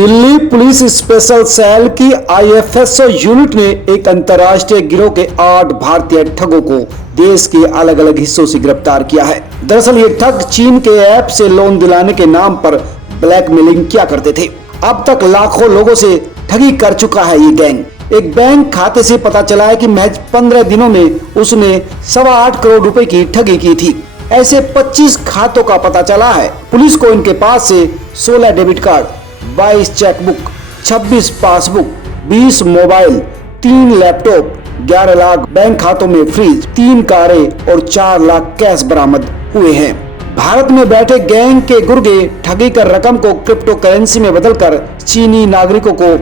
Delhi police special cell की IFSO unit ने एक अंतर्राष्ट्रीय गिरोह के 8 भारतीय ठगों को देश के अलग अलग हिस्सों से गिरफ्तार किया है। दरअसल ये ठग चीन के ऐप से लोन दिलाने के नाम पर ब्लैकमेलिंग किया करते थे। अब तक लाखों लोगों से ठगी कर चुका है ये गैंग। एक बैंक खाते से पता चला है कि महज 15 दिनों में उसने 8.25 करोड़ रुपए की ठगी की थी। ऐसे 25 खातों का पता चला है। पुलिस को इनके पास से 16 debit card, 22 chequebook, 26 passbook, 20 mobile, 3 laptop, 11 lakh bank खातों में फ्रीज, 3 कारें और 4 लाख कैश बरामद हुए हैं। भारत में बैठे गैंग के गुर्गे ठगी कर रकम को क्रिप्टो करेंसी में बदलकर चीनी नागरिकों को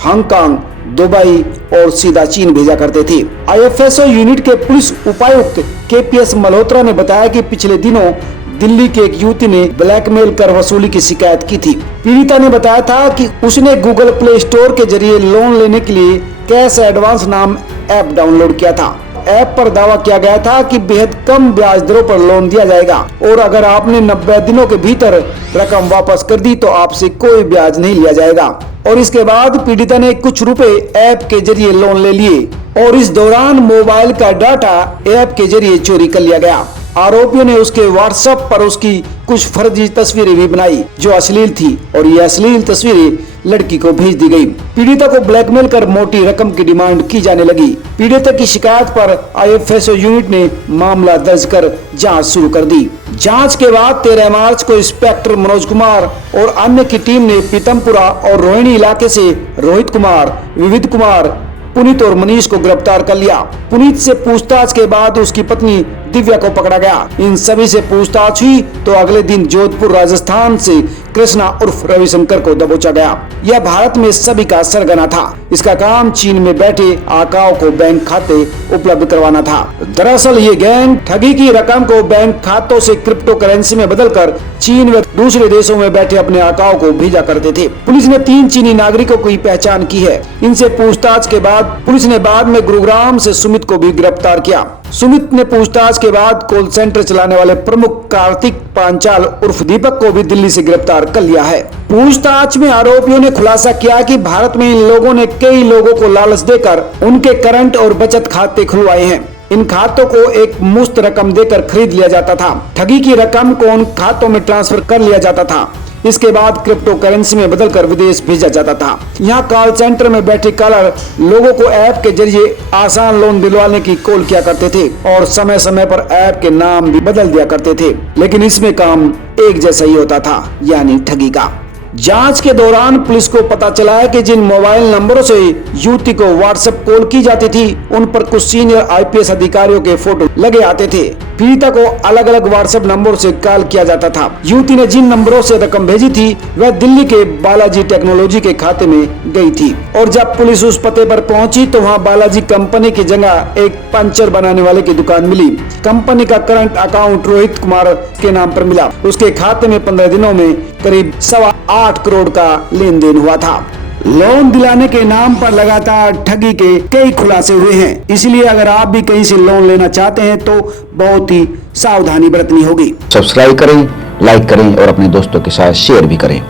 हांगकांग, दुबई और सीधा चीन भेजा करते थे। आईएफएसओ यूनिट के पुलिस उपायुक्त केपीएस मल्होत्रा ने बताया कि पिछले दिनों दिल्ली की एक युवती ने ब्लैकमेल कर वसूली की शिकायत की थी। पीड़िता ने बताया था कि उसने गूगल प्ले स्टोर के जरिए लोन लेने के लिए कैश एडवांस नाम ऐप डाउनलोड किया था। ऐप पर दावा किया गया था कि बेहद कम ब्याज दरों पर लोन दिया जाएगा और अगर आपने 90 दिनों के भीतर रकम वापस कर दी तो आपसे कोई ब्याज नहीं लिया जाएगा। और इसके बाद पीड़िता ने कुछ रुपए ऐप के जरिए लोन ले लिए और इस दौरान मोबाइल का डाटा ऐप के जरिए चोरी कर लिया गया। आरोपियों ने उसके व्हाट्सएप पर उसकी कुछ फर्जी तस्वीरें भी बनाई जो अश्लील थी और ये अश्लील तस्वीरें लड़की को भेज दी गई। पीड़िता को ब्लैकमेल कर मोटी रकम की डिमांड की जाने लगी। पीड़िता की शिकायत पर आईएफएसओ यूनिट ने मामला दर्ज कर जांच शुरू कर दी। जांच के बाद 13 मार्च को इंस्पेक्टर मनोज कुमार और अन्य की टीम ने पीतमपुरा और रोहिणी इलाके से रोहित कुमार, विविध कुमार, पुनीत और मनीष को गिरफ्तार कर लिया। पुनीत से पूछताछ के बाद उसकी पत्नी दिव्या को पकड़ा गया। इन सभी से पूछताछ हुई तो अगले दिन जोधपुर राजस्थान से कृष्णा उर्फ रविशंकर को दबोचा गया। यह भारत में सभी का सरगना था। इसका काम चीन में बैठे आकाओं को बैंक खाते उपलब्ध करवाना था। दरअसल ये गैंग ठगी की रकम को बैंक खातों से क्रिप्टो करेंसी में बदलकर चीन व दूसरे देशों में बैठे अपने आकाओं को भेजा करते थे। पुलिस ने 3 चीनी नागरिकों की पहचान की है। इनसे पूछताछ के बाद पुलिस ने बाद में गुरुग्राम से सुमित को भी गिरफ्तार किया। सुमित ने पूछताछ के बाद कॉल सेंटर चलाने वाले प्रमुख कार्तिक पांचाल उर्फ दीपक को भी दिल्ली से गिरफ्तार कर लिया है। पूछताछ में आरोपियों ने खुलासा किया कि भारत में इन लोगों ने कई लोगों को लालच देकर उनके करंट और बचत खाते खुलवाए हैं। इन खातों को एक मुश्त रकम देकर खरीद लिया जाता था। ठगी की रकम को उन खातों में ट्रांसफर कर लिया जाता था। इसके बाद क्रिप्टो करेंसी में बदलकर विदेश भेजा जाता था। यहाँ कॉल सेंटर में बैठे कॉलर लोगों को ऐप के जरिए आसान लोन दिलवाने की कॉल किया करते थे और समय समय पर ऐप के नाम भी बदल दिया करते थे, लेकिन इसमें काम एक जैसा ही होता था, यानी ठगी का। जांच के दौरान पुलिस को पता चला है कि जिन मोबाइल नंबरों से युवती को व्हाट्सएप कॉल की जाती थी उन पर कुछ सीनियर आईपीएस अधिकारियों के फोटो लगे आते थे। पीड़िता को अलग अलग व्हाट्सएप नंबरों से कॉल किया जाता था। युवती ने जिन नंबरों से रकम भेजी थी वह दिल्ली के बालाजी टेक्नोलॉजी के खाते में गई थी और जब पुलिस उस पते पर पहुंची तो वहां बालाजी कंपनी की जगह एक पंचर बनाने वाले की दुकान मिली। कंपनी का करंट अकाउंट रोहित कुमार के नाम पर मिला। उसके खाते में 15 दिनों में करीब 8.25 करोड़ का लेन देन हुआ था। लोन दिलाने के नाम पर लगातार ठगी के कई खुलासे हुए हैं। इसलिए अगर आप भी कहीं से लोन लेना चाहते हैं तो बहुत ही सावधानी बरतनी होगी। सब्सक्राइब करें, लाइक करें और अपने दोस्तों के साथ शेयर भी करें।